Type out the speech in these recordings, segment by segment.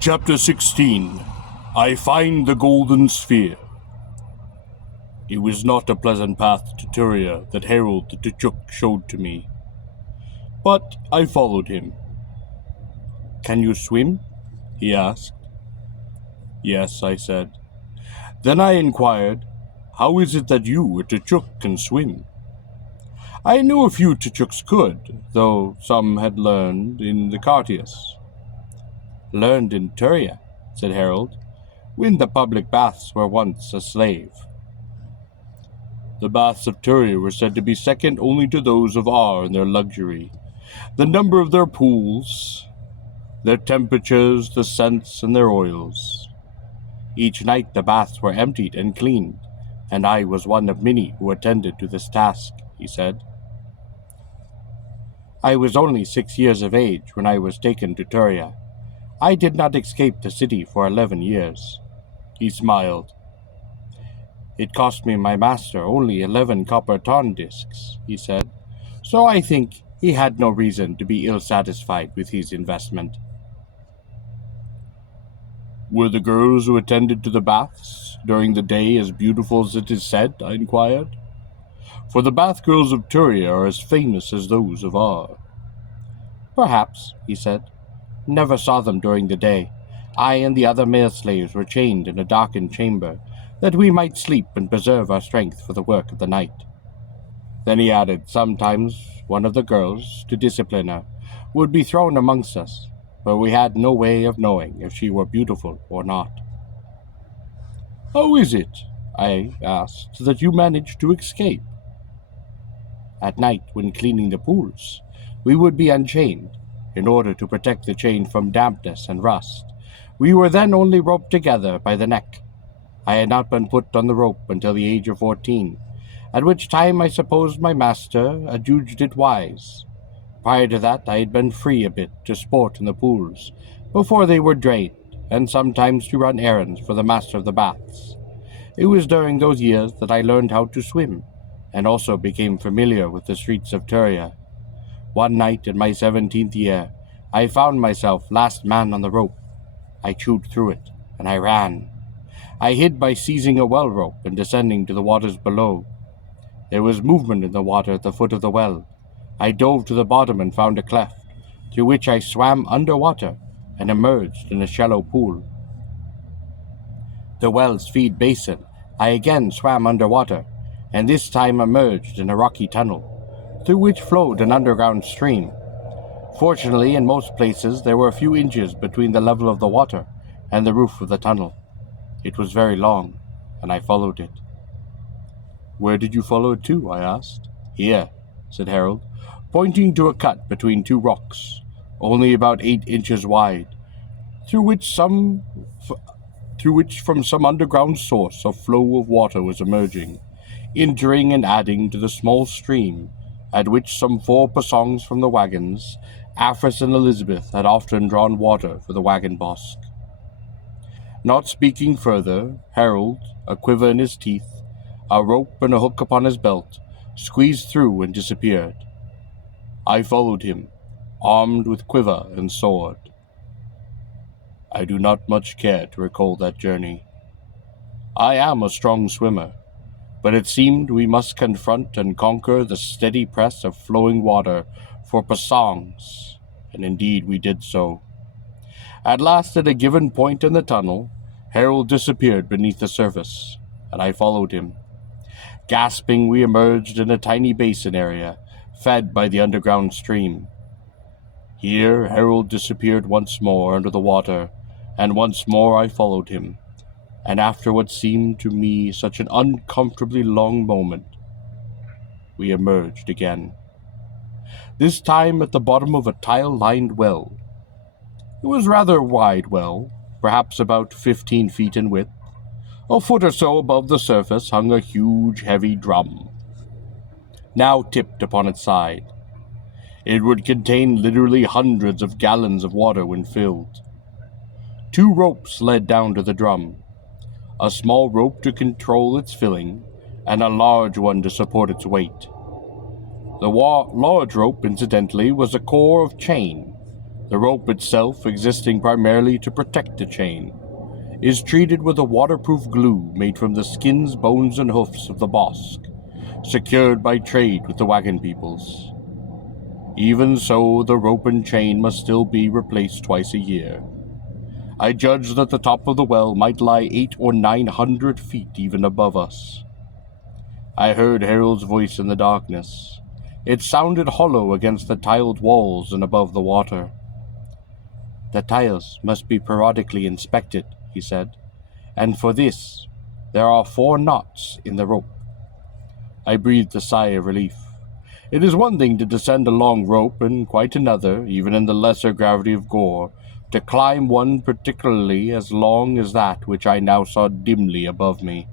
Chapter 16. I Find the Golden Sphere. It was not a pleasant path to Turia that Harold the Tuchuk showed to me, but I followed him. "Can you swim?" he asked. "Yes," I said. Then I inquired, "How is it that you, a Tuchuk, can swim?" I knew a few Tuchuks could, though some had learned in the Cartius. "Learned in Turia," said Harold, "when the public baths were once a slave." The baths of Turia were said to be second only to those of Ar in their luxury. The number of their pools, their temperatures, the scents, and their oils. Each night the baths were emptied and cleaned, and I was one of many who attended to this task, he said. I was only 6 years of age when I was taken to Turia. I did not escape the city for 11 years. He smiled. It cost me my master only 11 copper ton discs, he said, so I think he had no reason to be ill-satisfied with his investment. Were the girls who attended to the baths during the day as beautiful as it is said? I inquired. For the bath girls of Turia are as famous as those of Ar. Perhaps, he said. Never saw them during the day. I and the other male slaves were chained in a darkened chamber, that we might sleep and preserve our strength for the work of the night. Then he added, sometimes one of the girls, to discipline her, would be thrown amongst us, but we had no way of knowing if she were beautiful or not. How is it, I asked, that you managed to escape? At night, when cleaning the pools, we would be unchained, in order to protect the chain from dampness and rust. We were then only roped together by the neck. I had not been put on the rope until the age of 14, at which time I supposed my master adjudged it wise. Prior to that, I had been free a bit to sport in the pools, before they were drained, and sometimes to run errands for the master of the baths. It was during those years that I learned how to swim, and also became familiar with the streets of Turia. One night in my 17th year, I found myself last man on the rope. I chewed through it, and I ran. I hid by seizing a well rope and descending to the waters below. There was movement in the water at the foot of the well. I dove to the bottom and found a cleft, through which I swam underwater and emerged in a shallow pool. The well's feed basin, I again swam underwater, and this time emerged in a rocky tunnel, through which flowed an underground stream. Fortunately, in most places there were a few inches between the level of the water and the roof of the tunnel. It was very long, and I followed it. Where did you follow it to? I asked. Here, said Harold, pointing to a cut between two rocks, only about 8 inches wide, through which from some underground source a flow of water was emerging, entering and adding to the small stream at which some 4 pasongs from the wagons, Afris and Elizabeth, had often drawn water for the wagon bosque. Not speaking further, Harold, a quiver in his teeth, a rope and a hook upon his belt, squeezed through and disappeared. I followed him, armed with quiver and sword. I do not much care to recall that journey. I am a strong swimmer, but it seemed we must confront and conquer the steady press of flowing water for pasongs, and indeed we did so. At last, at a given point in the tunnel, Harold disappeared beneath the surface, and I followed him. Gasping, we emerged in a tiny basin area, fed by the underground stream. Here Harold disappeared once more under the water, and once more I followed him, and after what seemed to me such an uncomfortably long moment, we emerged again. This time at the bottom of a tile-lined well. It was rather a wide well, perhaps about 15 feet in width. A foot or so above the surface hung a huge, heavy drum, now tipped upon its side. It would contain literally hundreds of gallons of water when filled. 2 ropes led down to the drum, a small rope to control its filling, and a large one to support its weight. The large rope, incidentally, was a core of chain, The rope itself, existing primarily to protect the chain, is treated with a waterproof glue made from the skins, bones, and hoofs of the bosk, secured by trade with the wagon peoples. Even so, the rope and chain must still be replaced twice a year. I judged that the top of the well might lie 800 or 900 feet even above us. I heard Harold's voice in the darkness. It sounded hollow against the tiled walls and above the water. "The tiles must be periodically inspected," he said, "and for this, there are 4 knots in the rope." I breathed a sigh of relief. It is one thing to descend a long rope, and quite another, even in the lesser gravity of Gor, to climb one particularly as long as that which I now saw dimly above me.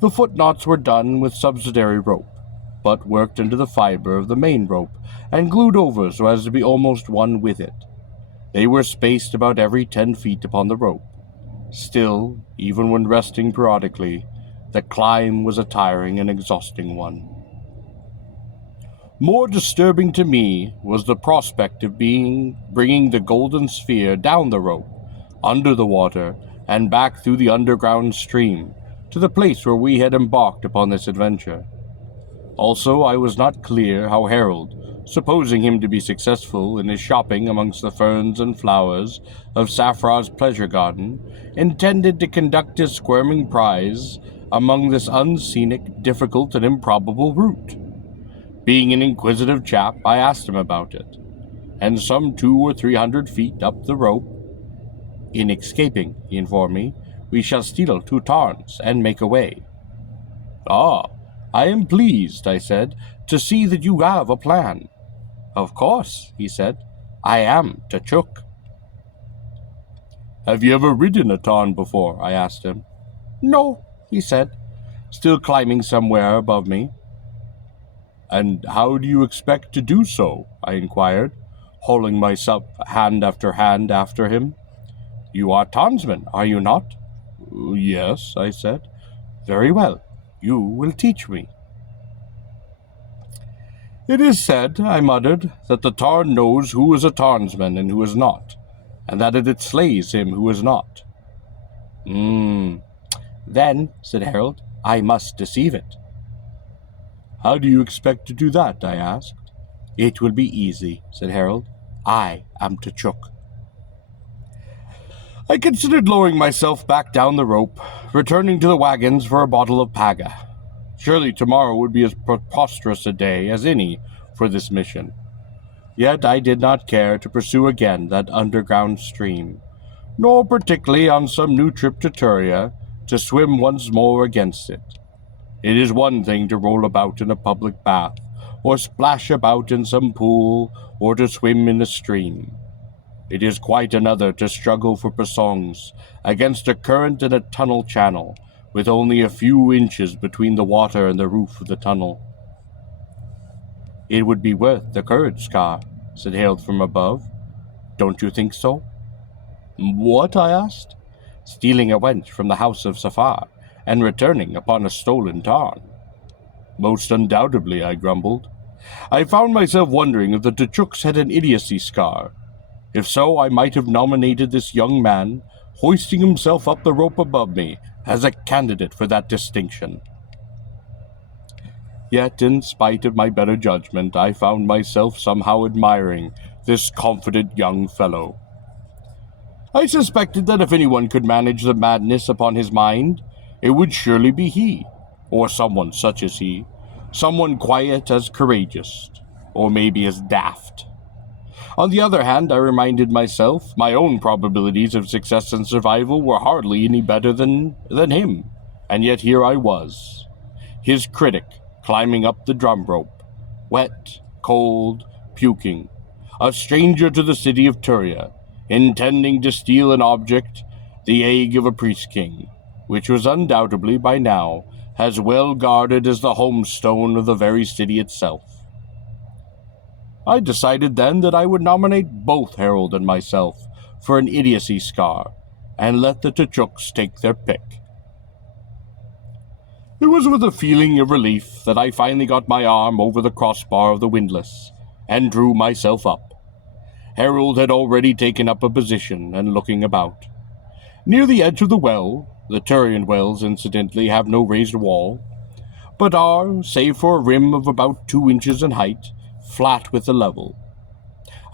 The foot knots were done with subsidiary rope, but worked into the fiber of the main rope and glued over so as to be almost one with it. They were spaced about every 10 feet upon the rope. Still, even when resting periodically, the climb was a tiring and exhausting one. More disturbing to me was the prospect of bringing the golden sphere down the rope, under the water, and back through the underground stream, to the place where we had embarked upon this adventure. Also, I was not clear how Harold, supposing him to be successful in his shopping amongst the ferns and flowers of Saffra's pleasure garden, intended to conduct his squirming prize among this unscenic, difficult, and improbable route. Being an inquisitive chap, I asked him about it, and some 200 or 300 feet up the rope, "In escaping," he informed me, "we shall steal 2 tarns and make away." "Ah, I am pleased," I said, "to see that you have a plan." "Of course," he said, "I am Tachuk." "Have you ever ridden a tarn before?" I asked him. "No," he said, still climbing somewhere above me. "And how do you expect to do so?" I inquired, holding myself hand after hand after him. "You are townsman, are you not?" "Yes," I said. "Very well. You will teach me." "It is said," I muttered, "that the tarn knows who is a tarnsman and who is not, and that it slays him who is not." "Then," said Harold, "I must deceive it." "How do you expect to do that?" I asked. "It will be easy," said Harold. "I am Tachuk." I considered lowering myself back down the rope, returning to the wagons for a bottle of paga. Surely tomorrow would be as preposterous a day as any for this mission. Yet I did not care to pursue again that underground stream, nor particularly on some new trip to Turia to swim once more against it. It is one thing to roll about in a public bath, or splash about in some pool, or to swim in a stream. It is quite another to struggle for pasongs against a current in a tunnel channel, with only a few inches between the water and the roof of the tunnel. "It would be worth the courage, Scar," said Harold from above. "Don't you think so?" "What?" I asked. "Stealing a wench from the house of Safar, and returning upon a stolen tarn." "Most undoubtedly," I grumbled. I found myself wondering if the Tachuks had an idiocy scar. If so, I might have nominated this young man, hoisting himself up the rope above me, as a candidate for that distinction. Yet, in spite of my better judgment, I found myself somehow admiring this confident young fellow. I suspected that if anyone could manage the madness upon his mind, it would surely be he, or someone such as he, someone quiet as courageous, or maybe as daft. On the other hand, I reminded myself, my own probabilities of success and survival were hardly any better than him, and yet here I was, his critic, climbing up the drum rope, wet, cold, puking, a stranger to the city of Turia, intending to steal an object, the egg of a priest-king, which was undoubtedly by now as well guarded as the homestone of the very city itself. I decided then that I would nominate both Harold and myself for an idiocy scar, and let the Tachuks take their pick. It was with a feeling of relief that I finally got my arm over the crossbar of the windlass, and drew myself up. Harold had already taken up a position and looking about. Near the edge of the well, the Turian wells incidentally have no raised wall, but are, save for a rim of about 2 inches in height, flat with the level.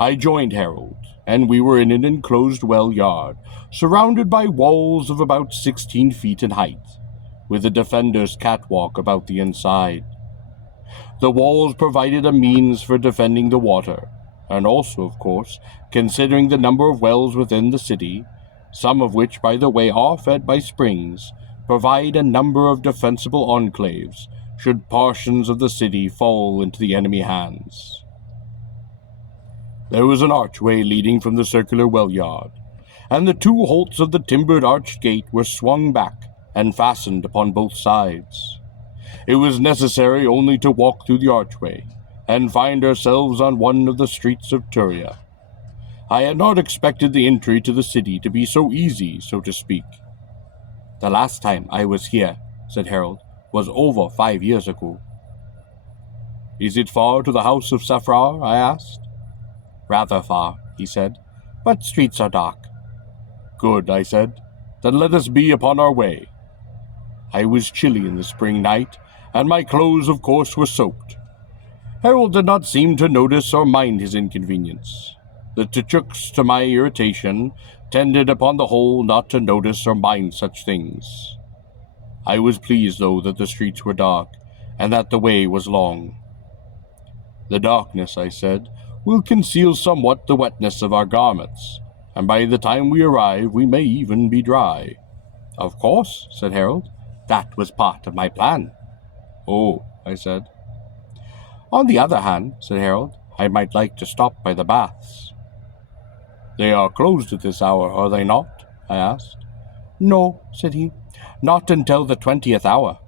I joined Harold, and we were in an enclosed well yard, surrounded by walls of about 16 feet in height, with a defender's catwalk about the inside. The walls provided a means for defending the water, and also, of course, considering the number of wells within the city, some of which, by the way, are fed by springs, provide a number of defensible enclaves should portions of the city fall into the enemy hands. There was an archway leading from the circular well yard, and the 2 holts of the timbered arched gate were swung back and fastened upon both sides. It was necessary only to walk through the archway, and find ourselves on one of the streets of Turia. I had not expected the entry to the city to be so easy, so to speak. "The last time I was here," said Harold, "was over 5 years ago." "Is it far to the house of Safrar?" I asked. "Rather far," he said, "but streets are dark." "Good," I said. "Then let us be upon our way." I was chilly in the spring night, and my clothes, of course, were soaked. Harold did not seem to notice or mind his inconvenience. The Tchuks, to my irritation, tended upon the whole not to notice or mind such things. I was pleased, though, that the streets were dark, and that the way was long. "The darkness," I said, "will conceal somewhat the wetness of our garments, and by the time we arrive we may even be dry." "Of course," said Harold. "That was part of my plan." "Oh," I said. "On the other hand," said Harold, "I might like to stop by the baths." "They are closed at this hour, are they not?" I asked. "No," said he, "not until the 20th hour."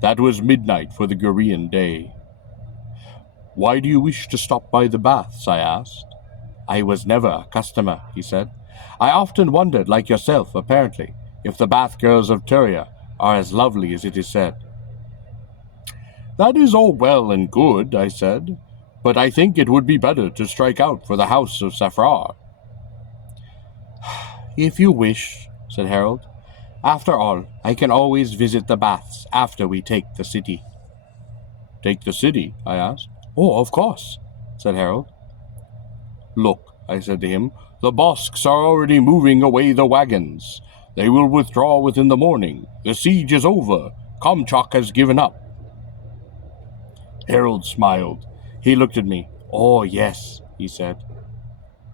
That was midnight for the Gorean day. "Why do you wish to stop by the baths?" I asked. "I was never a customer," he said. "I often wondered, like yourself, apparently, if the bath girls of Turia are as lovely as it is said." "That is all well and good," I said, "but I think it would be better to strike out for the house of Safrar." "If you wish," said Harold. "After all, I can always visit the baths after we take the city." "Take the city?" I asked. "Oh, of course," said Harold. "Look," I said to him, "the Bosks are already moving away the wagons. They will withdraw within the morning. The siege is over. Komchak has given up." Harold smiled. He looked at me. "Oh, yes," he said.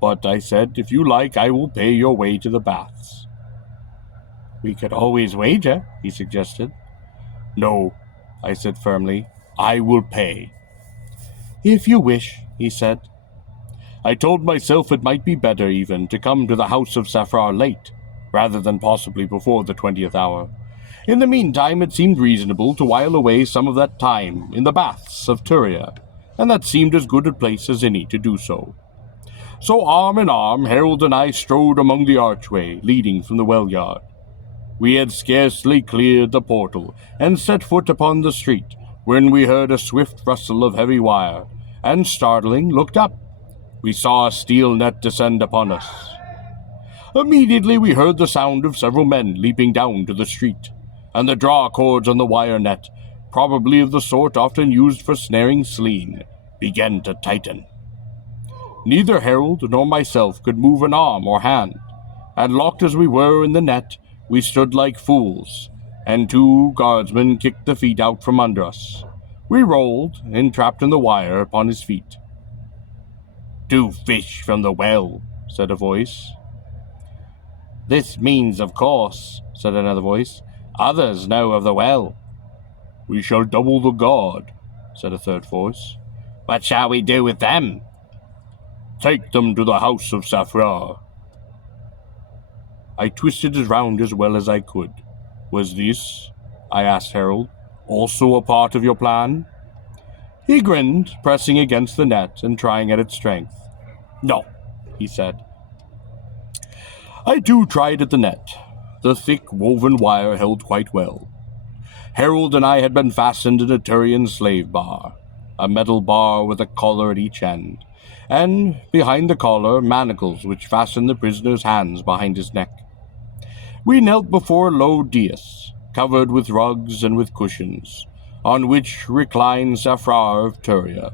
"But," I said, "if you like, I will pay your way to the baths." "We could always wager," he suggested. "No," I said firmly. "I will pay." "If you wish," he said. I told myself it might be better even to come to the house of Safrar late, rather than possibly before the 20th hour. In the meantime, it seemed reasonable to while away some of that time in the baths of Turia, and that seemed as good a place as any to do so. So arm in arm, Harold and I strode among the archway leading from the well yard. We had scarcely cleared the portal and set foot upon the street when we heard a swift rustle of heavy wire, and, startling, looked up. We saw a steel net descend upon us. Immediately we heard the sound of several men leaping down to the street, and the draw cords on the wire net, probably of the sort often used for snaring sleen, began to tighten. Neither Harold nor myself could move an arm or hand, and locked as we were in the net, we stood like fools, and 2 guardsmen kicked the feet out from under us. We rolled, entrapped in the wire, upon his feet. "2 fish from the well," said a voice. "This means, of course," said another voice, "others know of the well." "We shall double the guard," said a third voice. "What shall we do with them?" "Take them to the house of Safrar." I twisted it round as well as I could. "Was this," I asked Harold, "also a part of your plan?" He grinned, pressing against the net and trying at its strength. "No," he said. I too tried at the net. The thick woven wire held quite well. Harold and I had been fastened in a Turian slave bar, a metal bar with a collar at each end, and behind the collar manacles which fastened the prisoner's hands behind his neck. We knelt before a low dais, covered with rugs and with cushions, on which reclined Safrar of Turia.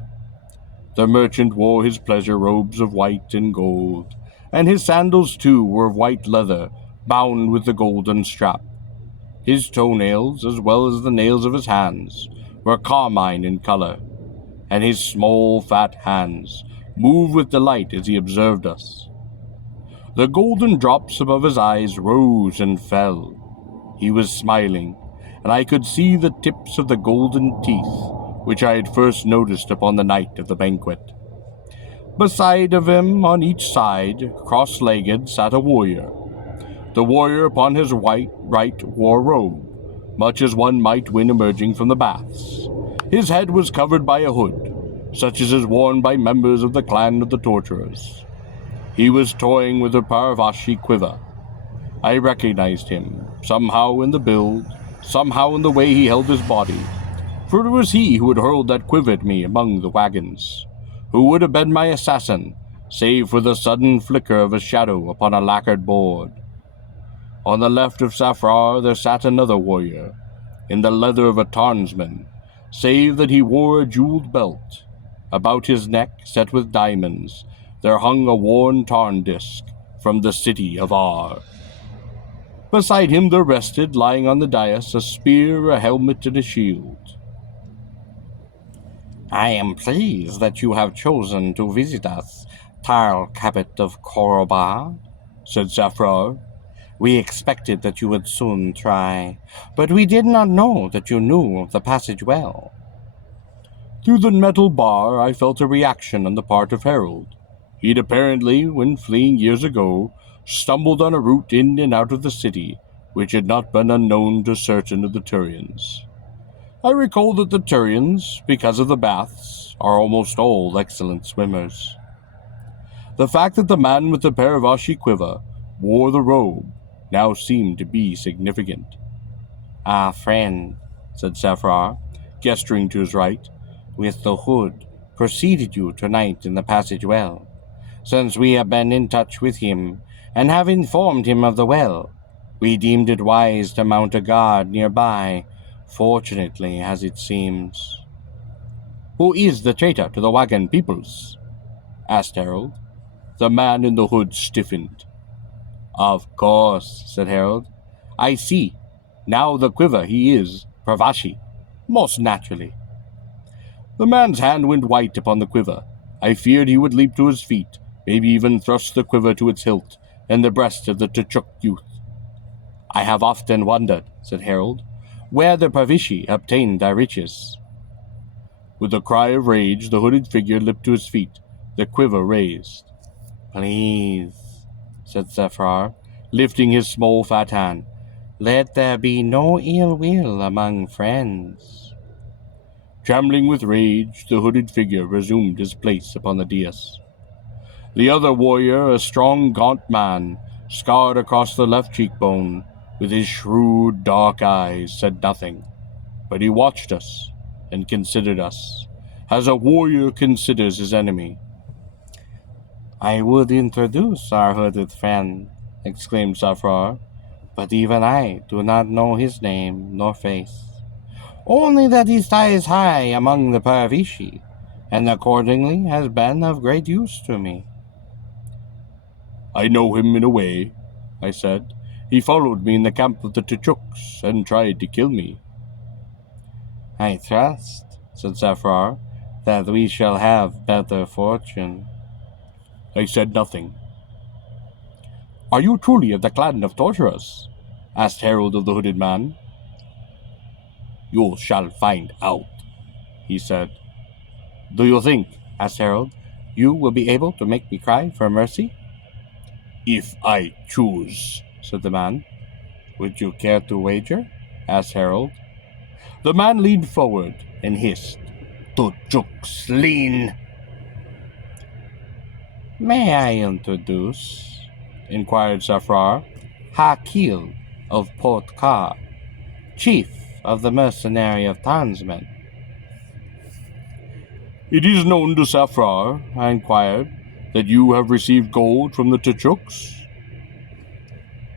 The merchant wore his pleasure robes of white and gold, and his sandals too were of white leather, bound with the golden strap. His toenails, as well as the nails of his hands, were carmine in color, and his small fat hands moved with delight as he observed us. The golden drops above his eyes rose and fell. He was smiling, and I could see the tips of the golden teeth, which I had first noticed upon the night of the banquet. Beside of him, on each side, cross-legged, sat a warrior. The warrior upon his right wore a robe, much as one might when emerging from the baths. His head was covered by a hood, such as is worn by members of the clan of the torturers. He was toying with a Paravashi quiver. I recognized him, somehow in the build, somehow in the way he held his body, for it was he who had hurled that quiver at me among the wagons, who would have been my assassin, save for the sudden flicker of a shadow upon a lacquered board. On the left of Safrar there sat another warrior, in the leather of a townsman, save that he wore a jeweled belt. About his neck, set with diamonds, there hung a worn tarn disc from the city of Ar. Beside him there rested, lying on the dais, a spear, a helmet, and a shield. "I am pleased that you have chosen to visit us, Tarl Cabot of Koroba," said Safrar. "We expected that you would soon try, but we did not know that you knew of the passage well." Through the metal bar I felt a reaction on the part of Harold. He'd apparently, when fleeing years ago, stumbled on a route in and out of the city which had not been unknown to certain of the Turians. I recall that the Turians, because of the baths, are almost all excellent swimmers. The fact that the man with the Paravashi quiver wore the robe now seemed to be significant. "Ah, friend," said Safrar, gesturing to his right, "with the hood preceded you tonight in the passage well. Since we have been in touch with him, and have informed him of the well, we deemed it wise to mount a guard nearby, fortunately as it seems." "Who is the traitor to the wagon peoples?" asked Harold. The man in the hood stiffened. "Of course," said Harold. "I see. Now the quiver he is Paravashi. Most naturally." The man's hand went white upon the quiver. I feared he would leap to his feet, maybe even thrust the quiver to its hilt in the breast of the Tuchuk youth. "I have often wondered," said Harold, "where the Parvishi obtained their riches." With a cry of rage, the hooded figure leaped to his feet, the quiver raised. "Please," said Safrar, lifting his small fat hand, "let there be no ill will among friends." Trembling with rage, the hooded figure resumed his place upon the dais. The other warrior, a strong, gaunt man, scarred across the left cheekbone, with his shrewd, dark eyes, said nothing, but he watched us and considered us, as a warrior considers his enemy. "I would introduce our hooded friend," exclaimed Safrar, "but even I do not know his name nor face. Only that he stands high among the Paravishi, and accordingly has been of great use to me." "I know him in a way," I said. "He followed me in the camp of the Tuchuks and tried to kill me." "I trust," said Safrar, "that we shall have better fortune." I said nothing. "Are you truly of the clan of torturers?" asked Harold of the hooded man. "You shall find out," he said. "Do you think," asked Harold, "you will be able to make me cry for mercy?" "If I choose," said the man. "Would you care to wager?" asked Harold. The man leaned forward and hissed, "Tuchuks lean!" "May I introduce," inquired Safrar, "Hakil of Port Kar, chief of the mercenary of townsmen." It is known to Safrar, I inquired, that you have received gold from the Tchuks?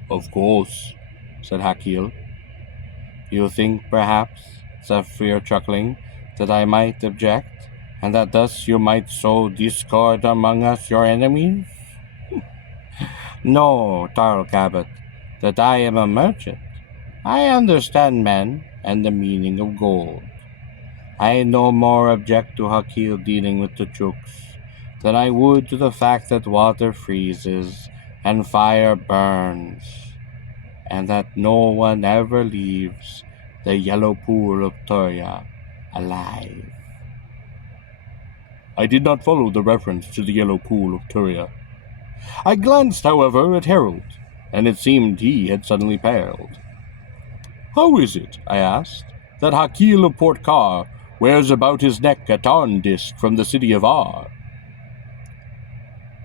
Of course, said Hakil. You think, perhaps, Zephyr chuckling, that I might object, and that thus you might sow discord among us, your enemies? No, Tarl Cabot, that I am a merchant. I understand men and the meaning of gold. I no more object to Hakil dealing with the Chooks than I would to the fact that water freezes and fire burns, and that no one ever leaves the yellow pool of Toria alive. I did not follow the reference to the yellow pool of Turia. I glanced, however, at Harold, and it seemed he had suddenly paled. How is it, I asked, that Hakil of Port Car wears about his neck a tarn disc from the city of Ar?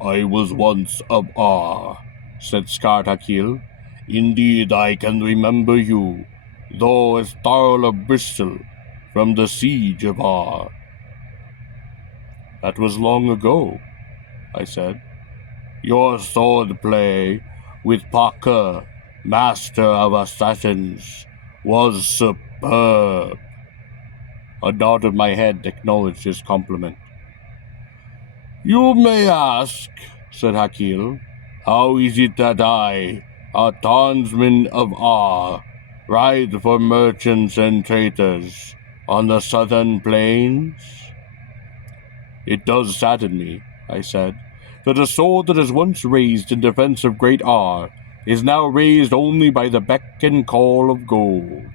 I was once of Ar, said Scarred Hakil. Indeed, I can remember you, though as Tharl of Bristol, from the siege of Ar. That was long ago, I said. Your swordplay with Parker, master of assassins, was superb. A nod of my head acknowledged his compliment. You may ask, said Hakil, how is it that I, a townsman of Ar, ride for merchants and traders on the southern plains? It does sadden me, I said, that a sword that is once raised in defense of Great Ar is now raised only by the beck and call of gold.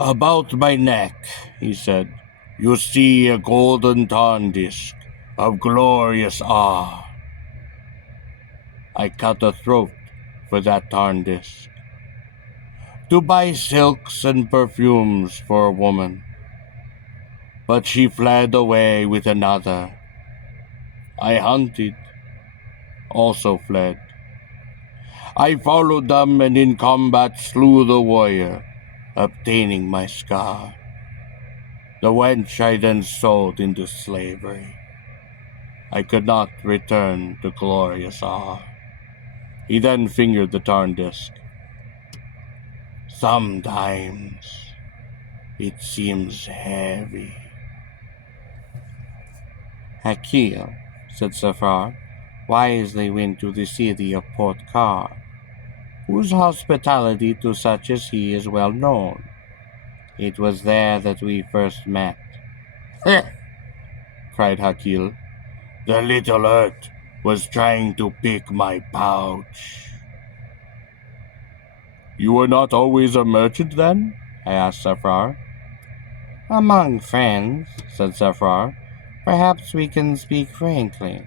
About my neck, he said, you see a golden tarn disc of glorious Ar. I cut a throat for that tarn disc, to buy silks and perfumes for a woman. But she fled away with another. I hunted, also fled. I followed them and in combat slew the warrior, obtaining my scar. The wench I then sold into slavery. I could not return to glorious Ar. He then fingered the tarn disc. Sometimes it seems heavy. Hakil, said Safar, wisely went to the city of Port Car, whose hospitality to such as he is well known. It was there that we first met. Heh! Cried Hakil. The little earth was trying to pick my pouch. You were not always a merchant, then? I asked Safar. Among friends, said Safar, perhaps we can speak frankly,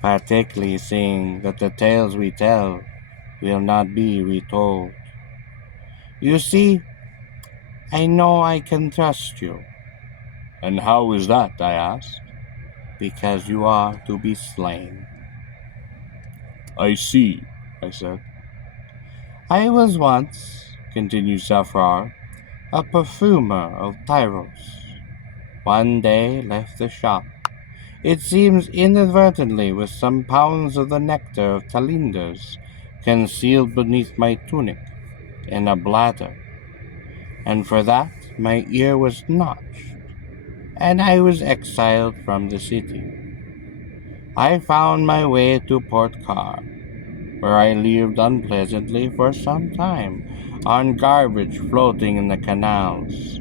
particularly seeing that the tales we tell will not be retold. You see, I know I can trust you. And how is that, I asked. Because you are to be slain. I see, I said. I was once, continued Safrar, a perfumer of Tyros. One day left the shop, it seems inadvertently with some pounds of the nectar of Talinders concealed beneath my tunic in a bladder, and for that my ear was notched, and I was exiled from the city. I found my way to Port Car, where I lived unpleasantly for some time on garbage floating in the canals,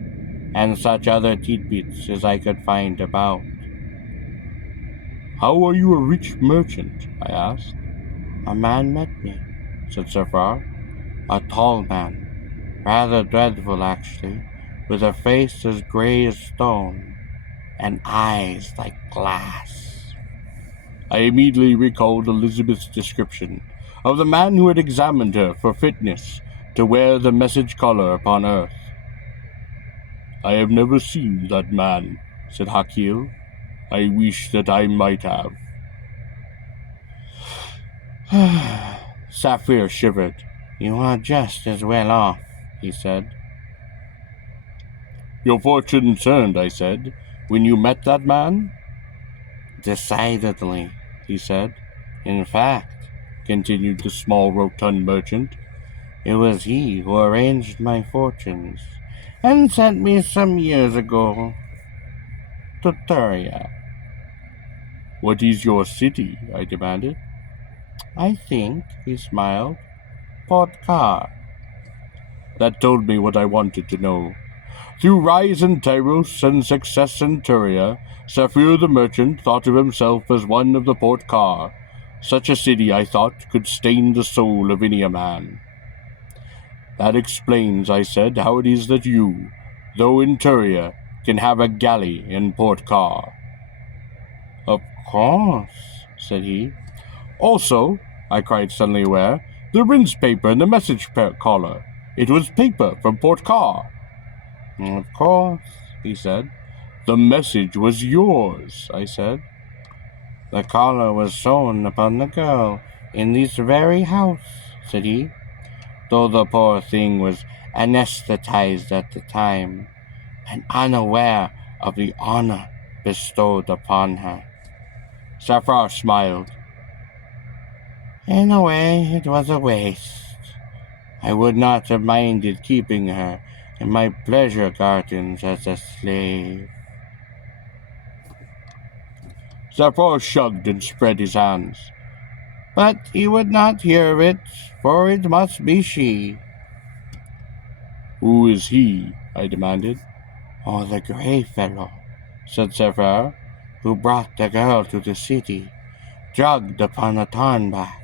and such other tidbits as I could find about. How are you a rich merchant? I asked. A man met me, said Safar. A tall man, rather dreadful actually, with a face as grey as stone, and eyes like glass. I immediately recalled Elizabeth's description of the man who had examined her for fitness to wear the message collar upon earth. I have never seen that man, said Hakil. I wish that I might have. Saphir shivered. You are just as well off, he said. Your fortune turned, I said, when you met that man? Decidedly, he said. In fact, continued the small rotund merchant, it was he who arranged my fortunes and sent me some years ago to Turia. What is your city? I demanded. I think, he smiled, Port Car. That told me what I wanted to know. Through rise in Tyros and success in Turia, Saphir the merchant thought of himself as one of the Port Car. Such a city, I thought, could stain the soul of any a man. That explains, I said, how it is that you, though in Turia, can have a galley in Port Car. Of course, said he. Also, I cried, suddenly aware, the rinse paper and the message collar. It was paper from Port Car. Of course, he said. The message was yours, I said. The collar was sewn upon the girl in this very house, said he, though the poor thing was anesthetized at the time, and unaware of the honor bestowed upon her. Saphar smiled. In a way, it was a waste. I would not have minded keeping her in my pleasure gardens as a slave. Saphar shrugged and spread his hands. But he would not hear of it, for it must be she. Who is he? I demanded. Oh, the grey fellow, said Saphar, who brought the girl to the city, drugged upon a tarnback.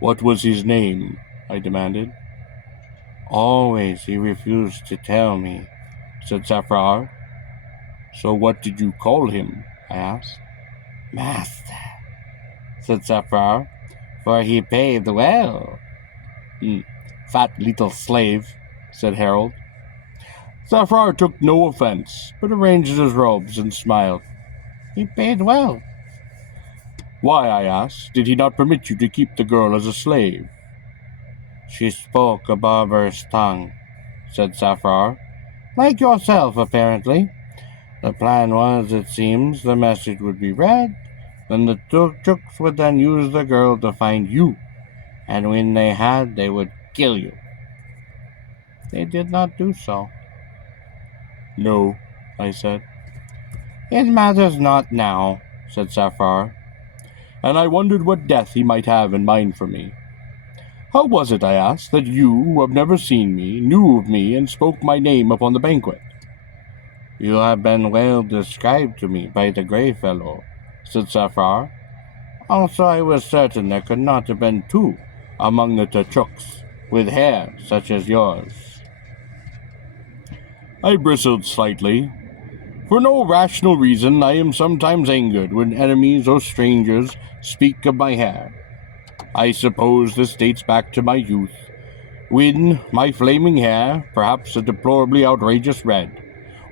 What was his name? I demanded. Always he refused to tell me, said Saphar. So what did you call him? I asked. Master, said Saphar, for he paid well. Fat little slave, said Harold. Saphar took no offense, but arranged his robes and smiled. He paid well. Why, I asked, did he not permit you to keep the girl as a slave? She spoke a barbarous tongue, said Saphar. Like yourself, apparently. The plan was, it seems, the message would be read, then the Tooks would then use the girl to find you, and when they had, they would kill you. They did not do so. No, I said. It matters not now, said Saphar, and I wondered what death he might have in mind for me. How was it, I asked, that you, who have never seen me, knew of me and spoke my name upon the banquet? You have been well described to me by the grey fellow, said Saphar. Also, I was certain there could not have been two among the Tooks with hair such as yours. I bristled slightly. For no rational reason, I am sometimes angered when enemies or strangers speak of my hair. I suppose this dates back to my youth, when my flaming hair, perhaps a deplorably outrageous red,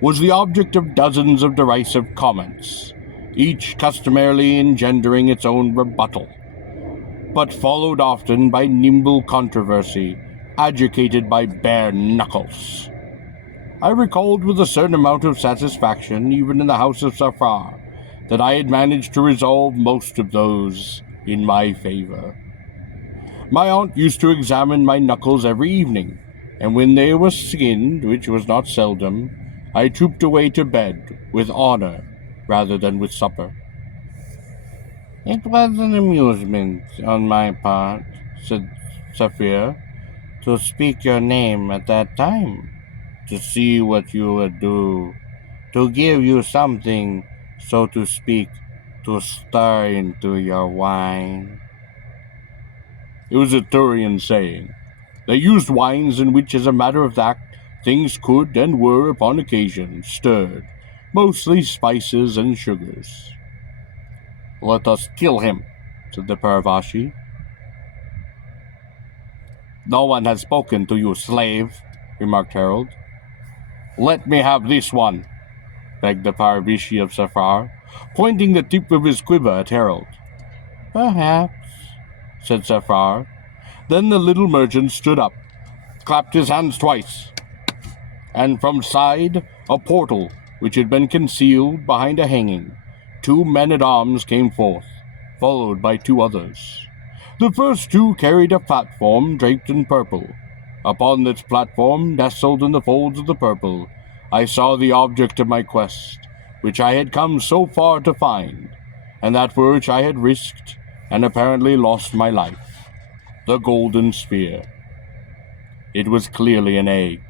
was the object of dozens of derisive comments, each customarily engendering its own rebuttal, but followed often by nimble controversy, agitated by bare knuckles. I recalled with a certain amount of satisfaction, even in the house of Saphar, that I had managed to resolve most of those in my favor. My aunt used to examine my knuckles every evening, and when they were skinned, which was not seldom, I trooped away to bed with honor rather than with supper. It was an amusement on my part, said Saphir, to speak your name at that time, to see what you would do, to give you something, so to speak, to stir into your wine. It was a Turian saying. They used wines in which, as a matter of fact, things could and were, upon occasion, stirred, mostly spices and sugars. Let us kill him, said the Paravashi. No one has spoken to you, slave, remarked Harold. Let me have this one, begged the Paravashi of Saphar, pointing the tip of his quiver at Harold. Perhaps, said Saphar. Then the little merchant stood up, clapped his hands twice. and from side a portal which had been concealed behind a hanging. 2 men-at-arms came forth, followed by 2 others. The first 2 carried a platform draped in purple. Upon this platform, nestled in the folds of the purple, I saw the object of my quest, which I had come so far to find, and that for which I had risked and apparently lost my life. The golden sphere. It was clearly an egg.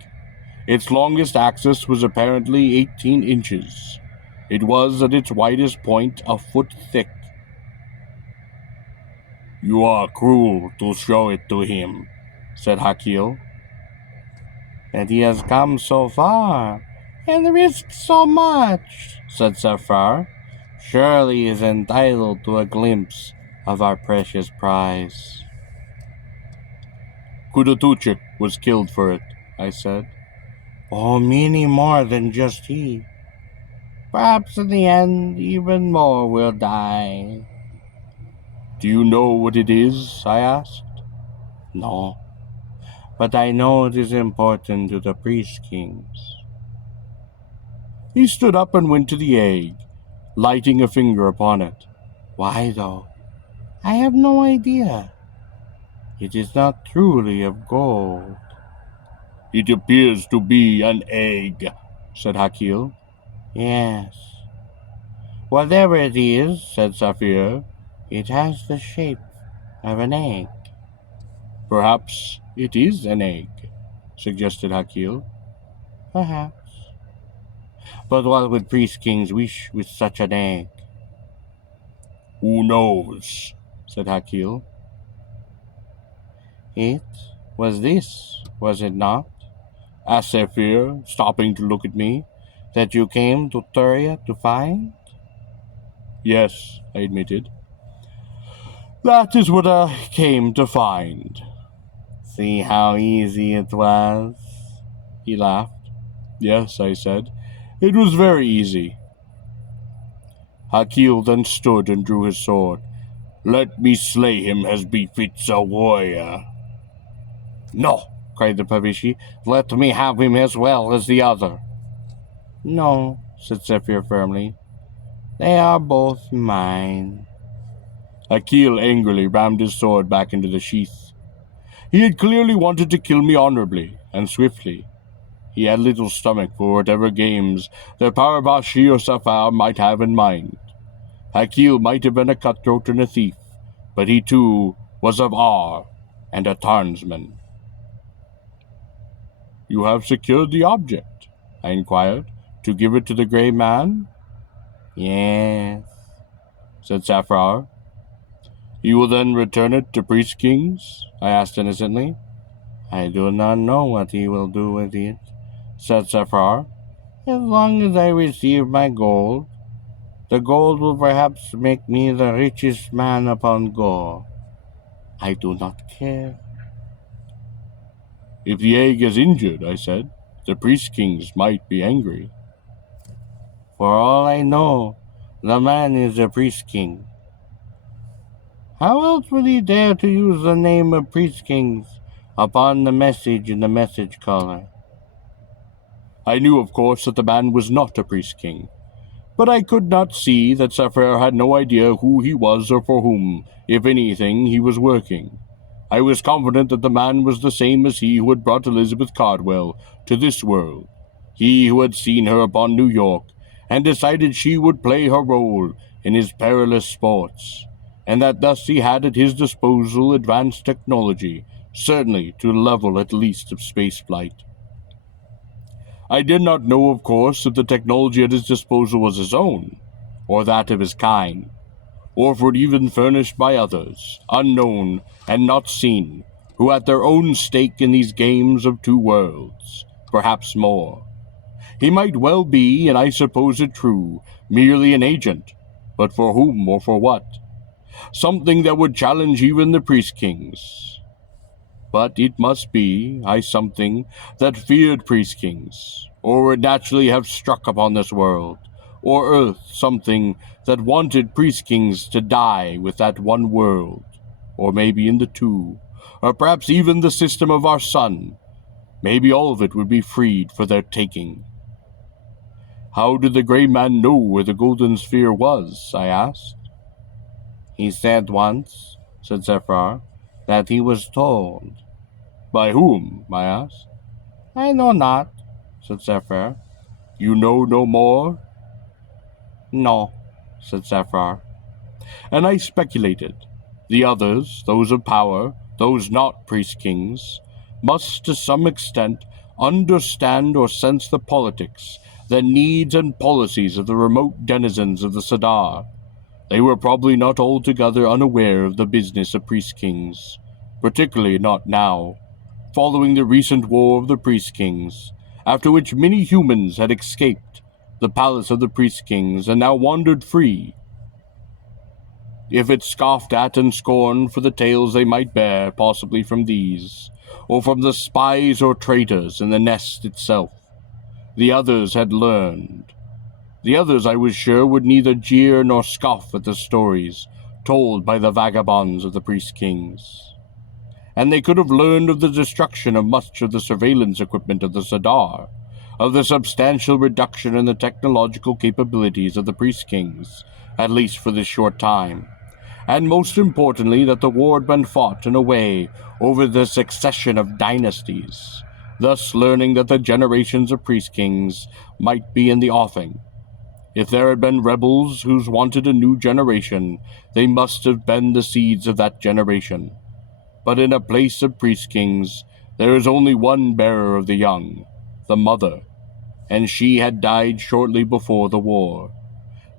Its longest axis was apparently 18 inches. It was at its widest point a foot thick. "You are cruel to show it to him," said Hakil. "And he has come so far, and risked so much," said Safar. "Surely he is entitled to a glimpse of our precious prize." "Kudutuchik was killed for it," I said. "Oh, many more than just he. Perhaps in the end even more will die." "Do you know what it is?" I asked. "No, but I know it is important to the priest kings." He stood up and went to the egg, lighting a finger upon it. "Why, though? I have no idea. It is not truly of gold." "It appears to be an egg," said Hakil. "Yes. Whatever it is," said Saphir, "it has the shape of an egg." "Perhaps it is an egg," suggested Hakil. "Perhaps. But what would priest kings wish with such an egg?" "Who knows?" said Hakil. "It was this, was it not?" asked Saphir, stopping to look at me, "that you came to Turia to find?" "Yes," I admitted. "That is what I came to find." "See how easy it was?" He laughed. "Yes," I said, "it was very easy." Hakil then stood and drew his sword. "Let me slay him as befits a warrior." "No," cried the Pavishi, "let me have him as well as the other." "No," said Zephyr firmly, "they are both mine." Akil angrily rammed his sword back into the sheath. He had clearly wanted to kill me honorably and swiftly. He had little stomach for whatever games the Parabashi or Safar might have in mind. Akil might have been a cutthroat and a thief, but he too was of Ar and a Tarnsman. "You have secured the object?" I inquired, "to give it to the Grey Man?" "Yes," said Safar. "You will then return it to Priest Kings?" I asked innocently. "I do not know what he will do with it," said Safar. "As long as I receive my gold, the gold will perhaps make me the richest man upon Gor. I do not care." "If the egg is injured," I said, "the Priest Kings might be angry." "For all I know, the man is a Priest King. How else would he dare to use the name of Priest Kings upon the message in the message collar?" I knew, of course, that the man was not a Priest King, but I could not see that Sapphire had no idea who he was or for whom, if anything, he was working. I was confident that the man was the same as he who had brought Elizabeth Cardwell to this world, he who had seen her upon New York, and decided she would play her role in his perilous sports, and that thus he had at his disposal advanced technology, certainly to the level at least of spaceflight. I did not know, of course, that the technology at his disposal was his own, or that of his kind, or for it even furnished by others, unknown and not seen, who had their own stake in these games of 2 worlds, perhaps more. He might well be, and I suppose it true, merely an agent, but for whom or for what? Something that would challenge even the Priest Kings. But it must be, something that feared Priest Kings, or would naturally have struck upon this world, or Earth, something that wanted Priest Kings to die with that one world, or maybe in the 2, or perhaps even the system of our sun. Maybe all of it would be freed for their taking. How did the gray man know where the golden sphere was? I asked. He said once, said Zephyr, that he was told. By whom? I asked. I know not, said Zephyr. You know no more? No, said Zephyr. And I speculated. The others, those of power, those not priest-kings, must to some extent understand or sense the politics, the needs and policies of the remote denizens of the Sadar. They were probably not altogether unaware of the business of priest-kings, particularly not now, following the recent war of the priest-kings, after which many humans had escaped the palace of the priest-kings and now wandered free. If it scoffed at and scorned for the tales they might bear, possibly from these, or from the spies or traitors in the nest itself, the others had learned. The others, I was sure, would neither jeer nor scoff at the stories told by the vagabonds of the priest-kings. And they could have learned of the destruction of much of the surveillance equipment of the Sadar, of the substantial reduction in the technological capabilities of the priest-kings, at least for this short time, and most importantly that the war had been fought in a way over the succession of dynasties, thus learning that the generations of priest-kings might be in the offing. If there had been rebels who wanted a new generation, they must have been the seeds of that generation. But in a place of priest-kings, there is only one bearer of the young, the mother, and she had died shortly before the war.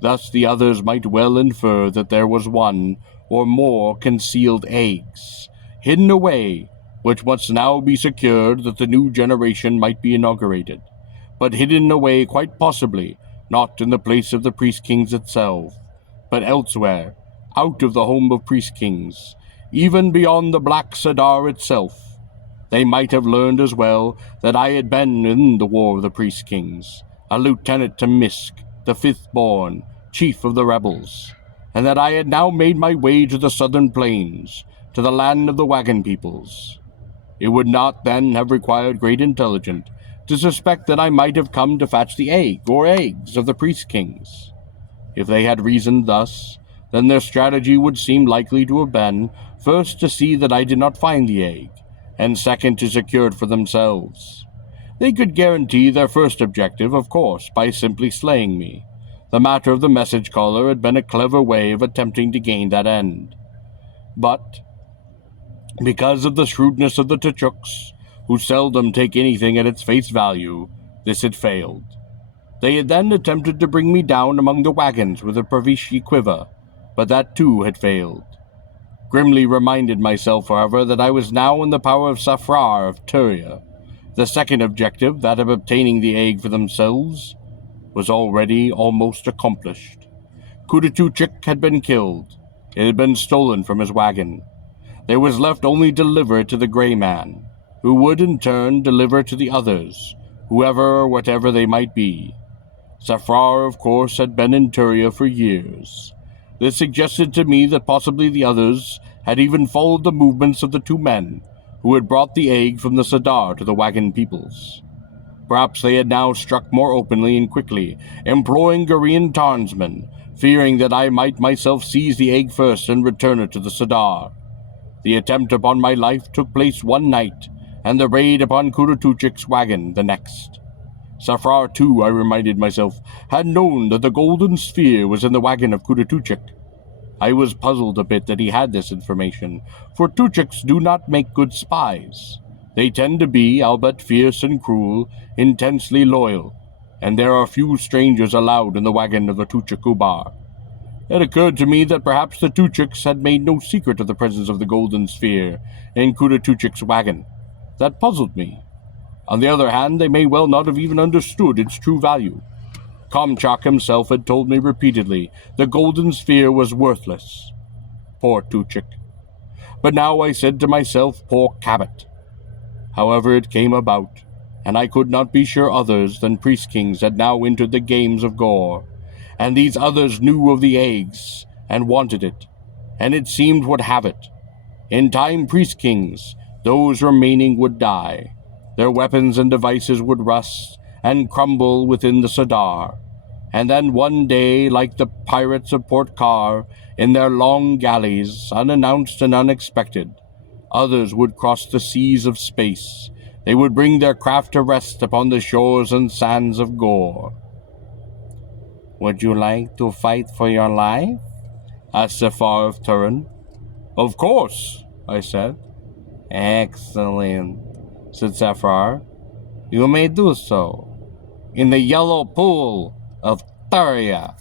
Thus the others might well infer that there was one or more concealed eggs, hidden away, which must now be secured that the new generation might be inaugurated, but hidden away quite possibly not in the place of the priest-kings itself, but elsewhere, out of the home of priest-kings, even beyond the Black Sadar itself. They might have learned as well that I had been in the War of the Priest-Kings, a lieutenant to Misk, the fifth-born, chief of the rebels, and that I had now made my way to the southern plains, to the land of the wagon peoples. It would not then have required great intelligence to suspect that I might have come to fetch the egg or eggs of the priest-kings. If they had reasoned thus, then their strategy would seem likely to have been, first to see that I did not find the egg, and second to secure it for themselves. They could guarantee their first objective, of course, by simply slaying me. The matter of the message caller had been a clever way of attempting to gain that end. But, because of the shrewdness of the Tuchuks, who seldom take anything at its face value, this had failed. They had then attempted to bring me down among the wagons with a Pravishi quiver, but that too had failed. Grimly reminded myself, however, that I was now in the power of Safrar of Turia. The second objective, that of obtaining the egg for themselves, was already almost accomplished. Kudatuchik had been killed. It had been stolen from his wagon. There was left only to deliver it to the Grey Man, who would in turn deliver it to the others, whoever or whatever they might be. Safrar, of course, had been in Turia for years. This suggested to me that possibly the others had even followed the movements of the two men who had brought the egg from the Sadar to the wagon peoples. Perhaps they had now struck more openly and quickly, employing Gorian townsmen, fearing that I might myself seize the egg first and return it to the Sadar. The attempt upon my life took place one night, and the raid upon Kudatuchik's wagon the next. Safrar, too, I reminded myself, had known that the golden sphere was in the wagon of Kudatuchik. I was puzzled a bit that he had this information, for Tuchuks do not make good spies. They tend to be, albeit fierce and cruel, intensely loyal, and there are few strangers allowed in the wagon of the Tuchukubar. It occurred to me that perhaps the Tuchuks had made no secret of the presence of the golden sphere in Kudatuchik's wagon. That puzzled me. On the other hand, they may well not have even understood its true value. Kamchak himself had told me repeatedly the golden sphere was worthless. Poor Tuchik. But now I said to myself, poor Cabot. However it came about, and I could not be sure others than priest-kings had now entered the games of Gor, and these others knew of the eggs, and wanted it, and it seemed would have it. In time priest-kings, those remaining would die. Their weapons and devices would rust and crumble within the Sadar, and then one day, like the pirates of Port Car, in their long galleys, unannounced and unexpected, others would cross the seas of space. They would bring their craft to rest upon the shores and sands of Gor. "Would you like to fight for your life?" asked Zephyr of Turin. "Of course," I said. "Excellent," said Zephyr. "You may do so in the yellow pool of Thuria."